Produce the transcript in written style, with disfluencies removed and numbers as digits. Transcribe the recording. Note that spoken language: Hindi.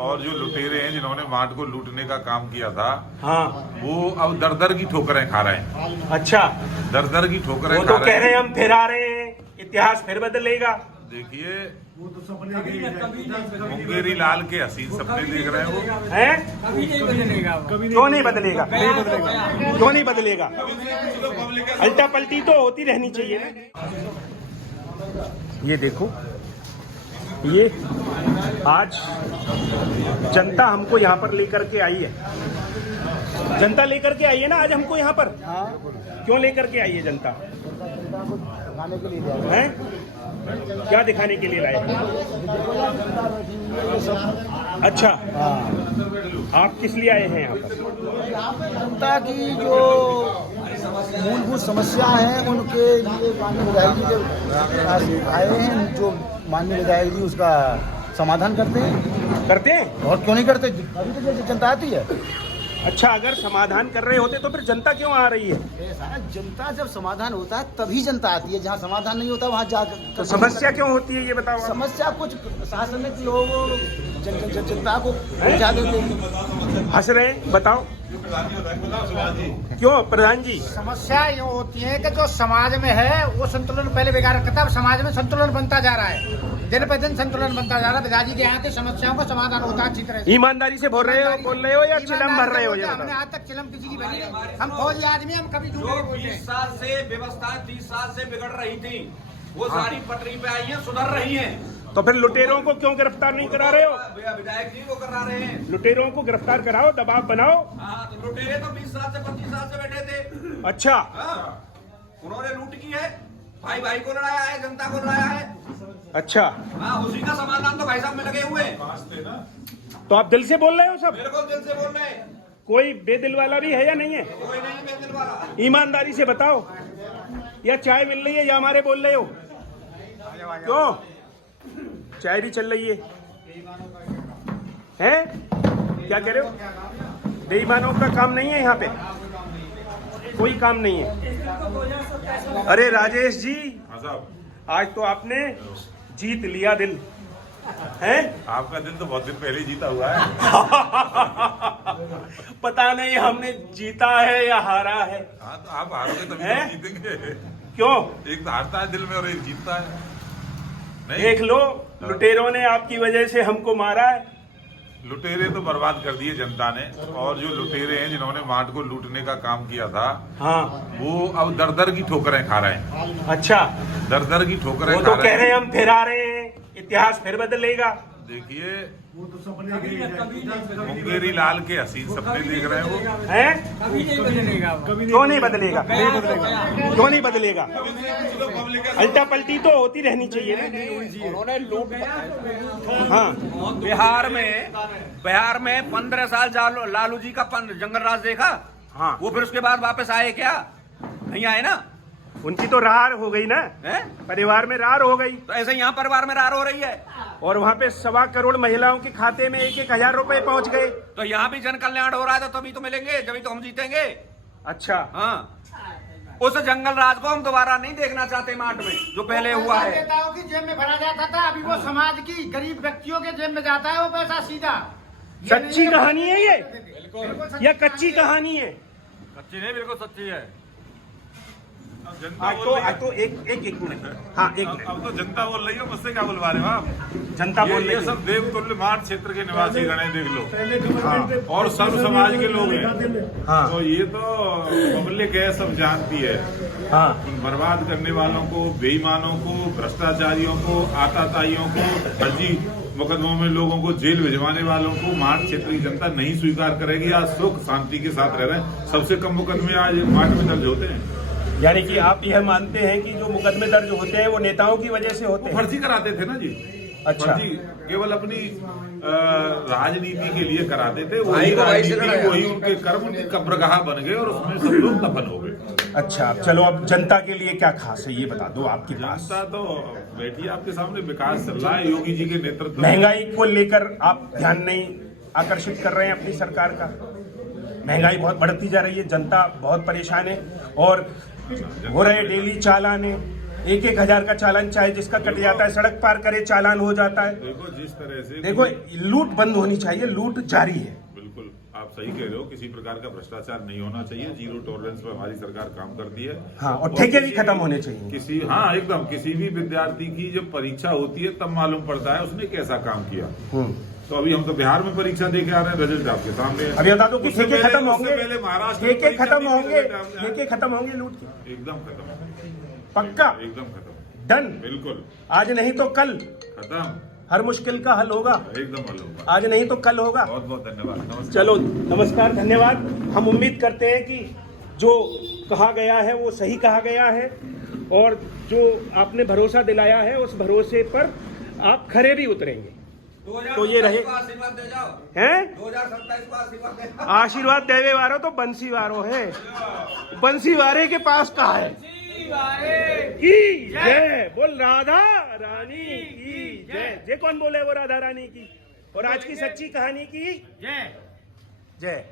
और जो लुटेरे हैं जिन्होंने मार्ट को लूटने का काम किया था, हाँ, वो अब दर दर की ठोकरें खा रहे हैं। अच्छा, दर दर की ठोकरें वो खा तो रहे कह हैं। रहे हैं हम फिर आ रहे हैं, इतिहास फिर बदलेगा। देखिए, मुंगेरी लाल के हसीन सपने देख रहे हैं वो। हैं? कभी नहीं बदलेगा वो। क्यों नहीं बदलेगा? क्यों नहीं बदलेगा? अल्टा पलटी तो होती रहनी चाहिए ना। ये देखो, ये आज जनता हमको यहाँ पर लेकर के आई है। जनता लेकर के आई है ना आज हमको यहाँ पर। क्यों लेकर के आई है जनता? हैं? क्या दिखाने के लिए लाए? अच्छा, आप किस लिए आए हैं यहाँ पर? जनता की जो मूलभूत समस्या है उनके लिए माननीय विधायक जी जब आए हैं, जो माननीय विधायक जी उसका समाधान करते हैं। और क्यों नहीं करते? अभी तो जो जनता आती है। अच्छा, अगर समाधान कर रहे होते तो फिर जनता क्यों आ रही है? ऐसा जनता जब समाधान होता है तभी जनता आती है, जहाँ समाधान नहीं होता वहाँ जा तो समस्या क्यों होती है ये बताओ आप। समस्या कुछ प्रशासनिक लोग जनता को पहुँचा देते हैं। हंस रहे हैं, बताओ क्यों प्रधान जी? समस्या यूँ होती है कि जो समाज में है वो संतुलन पहले बिगाड़ रखा है। समाज में संतुलन बनता जा रहा है, दिन पे दिन संतुलन बनता जा रहा है। विधायक जी के यहाँ समस्याओं का समाधान होता है अच्छी तरह से। ईमानदारी से बोल रहे हो या चिलम भर रहे हो? ये हमने बताओ। आज तक चिलम किसी की भरी नहीं। हम फौजी आदमी, हम कभी झूठ नहीं बोलते। 20 साल से व्यवस्था 30 साल से बिगड़ रही थी, वो सारी पटरी पे आई है, सुधर रही है। तो फिर लुटेरों को क्यों गिरफ्तार नहीं करा रहे हो? विधायक जी को करा रहे हैं। लुटेरों को गिरफ्तार कराओ, दबाव बनाओ। हाँ, तो लुटेरे तो 20 साल से 25 साल से बैठे थे। अच्छा, हाँ, उन्होंने लूट की है, भाई भाई को लड़ाया है, जनता को लड़ाया है। अच्छा, हाँ, उसी का समाधान तो भाई साहब में लगे हुए हैं। तो आप दिल से बोल रहे हो सब? बिल्कुल दिल से बोल रहे हैं। कोई बेदिल वाला भी है या नहीं है? कोई नहीं है बेदिल वाला। ईमानदारी से बताओ, या चाय मिल रही है या हमारे बोल रहे हो? क्यों? चाय भी चल रही है? हैं? क्या कह रहे हो? बेईमानों का काम नहीं है यहाँ पे, कोई काम नहीं है। अरे राजेश जी, हाँ साहब, आज तो आपने जीत लिया दिल, हैं? आपका दिल तो बहुत दिन पहले ही जीता हुआ है। पता नहीं हमने जीता है या हारा है। हाँ, तो आप हारोगे तभी हैं? तो जीतेंगे। क्यों? एक तो हारता है दिल में और एक जीतता है। नहीं, देख लो, लुटेरों ने आपकी वजह से हमको मारा है। लुटेरे तो बर्बाद कर दिए जनता ने, और जो लुटेरे हैं जिन्होंने मार्ट को लूटने का काम किया था, हाँ, वो अब दर दर की ठोकरें खा रहे हैं। अच्छा, दर दर की ठोकरें वो खा तो रहे कह हैं। रहे हैं हम फिर आ रहे हैं, इतिहास फिर बदलेगा। देखिए, कभी नहीं मुंगेरी लाल के हसीन सपने देख रहे हैं वो। हैं? कभी नहीं बदलेगा वो। क्यों नहीं बदलेगा? क्यों नहीं बदलेगा? अल्टा पलटी तो होती रहनी चाहिए ना। उन्होंने लूट। हाँ, बिहार में 15 साल लालू जी का जंगल राज देखा। हाँ, वो फिर उसके बाद वापस आए क्या? नहीं आए ना। उनकी तो रार हो गई ना, है? परिवार में रार हो गई। तो ऐसे यहाँ परिवार में रार हो रही है। और वहाँ पे 1.25 करोड़ महिलाओं के खाते में 1-1 हजार रुपए पहुँच गए। तो यहाँ भी जन कल्याण हो रहा है, तो तभी तो मिलेंगे, जभी तो हम जीतेंगे। अच्छा, हाँ, उस जंगल राज को हम दोबारा नहीं देखना चाहते मार्ट में, जो पहले हुआ है। नेताओं की जेब में भरा जाता था, अभी वो समाज की गरीब व्यक्तियों के जेब में जाता है वो पैसा सीधा। सच्ची कहानी है ये या कच्ची कहानी है? सच्ची नहीं, बिल्कुल सच्ची है। जनता आज बोल रही है। तो एक मिनट, हाँ, एक मिनट। अब तो जनता बोल रही है, मुझसे क्या बुलवा रहे हो आप? जनता बोल ये रही सब देवतुल्य मार्ट क्षेत्र के निवासी गण हैं, देख लो। है। और सर्व समाज के लोग हैं। हाँ, तो ये तो पब्लिक है, सब जानती है। हाँ, बर्बाद करने वालों को, बेईमानों को, भ्रष्टाचारियों को, आताताइयों को, फर्जी मुकदमों में लोगों को जेल भिजवाने वालों को मार्ट क्षेत्र की जनता नहीं स्वीकार करेगी। आज सुख शांति के साथ रह रहे हैं। सबसे कम मुकदमे आज मार्ट में दर्ज होते हैं। यानी कि आप यह मानते हैं कि जो मुकदमे दर्ज होते हैं वो नेताओं की वजह से होते हैं? फर्जी कराते थे ना जी। अच्छा, फर्जी केवल अपनी राजनीति के लिए कराते थे। वही राजनीति, वही उनके कर्म, उनकी कब्रगाह बन गए और उसमें सब लोग दफन हो गए। अच्छा, चलो अब जनता के लिए क्या खास है ये बता दो आपके पास। जनता तो बैठी है आपके सामने, विकास चल रहा है योगी जी के नेतृत्व में। महंगाई को लेकर आप ध्यान नहीं आकर्षित कर रहे हैं अपनी सरकार का? महंगाई बहुत बढ़ती जा रही है, जनता बहुत परेशान है, और हो रहे डेली चालाने, 1,000 का चालान, चाहे जिसका कट जाता है, सड़क पार करे चालान हो जाता है। देखो जिस तरह से देखो लूट बंद होनी चाहिए, लूट जारी है। बिल्कुल आप सही कह रहे हो, किसी प्रकार का भ्रष्टाचार नहीं होना चाहिए, जीरो टॉलरेंस पर हमारी सरकार काम करती है। हाँ, और ठेके भी खत्म होने चाहिए। किसी हाँ एकदम, किसी भी विद्यार्थी की जब परीक्षा होती है तब मालूम पड़ता है उसने कैसा काम किया। तो अभी हम तो बिहार में परीक्षा दे के आ रहे हैं, रिजल्ट आपके सामने है। अभी बता दो कि उससे ठेके पहले- खत्म होंगे, उससे पहले महाराष्ट्र में ठेके परीक्षा खत्म दी थी, होंगे, रिजल्ट आपने- ठेके खत्म होंगे लूट के, एकदम खत्म, पक्का एकदम खत्म, डन। बिल्कुल आज नहीं तो कल खत्म, हर मुश्किल का हल होगा, एकदम हल होगा। आज नहीं तो कल होगा। बहुत बहुत धन्यवाद, नमस्कार। चलो नमस्कार, धन्यवाद। हम उम्मीद करते हैं कि जो कहा गया है वो सही कहा गया है, और जो आपने भरोसा दिलाया है उस भरोसे पर आप खरे भी उतरेंगे। तो ये रहे आशीर्वाद दे जाओ हैं, 2027 को आशीर्वाद दे जाओ। आशीर्वाद देवे वारो तो बंसी वारो है, बंसी वारे के पास कहा है की जय, बोल राधा रानी की जय। जय कौन बोले, वो राधा रानी की। और आज की सच्ची कहानी की जय। जय।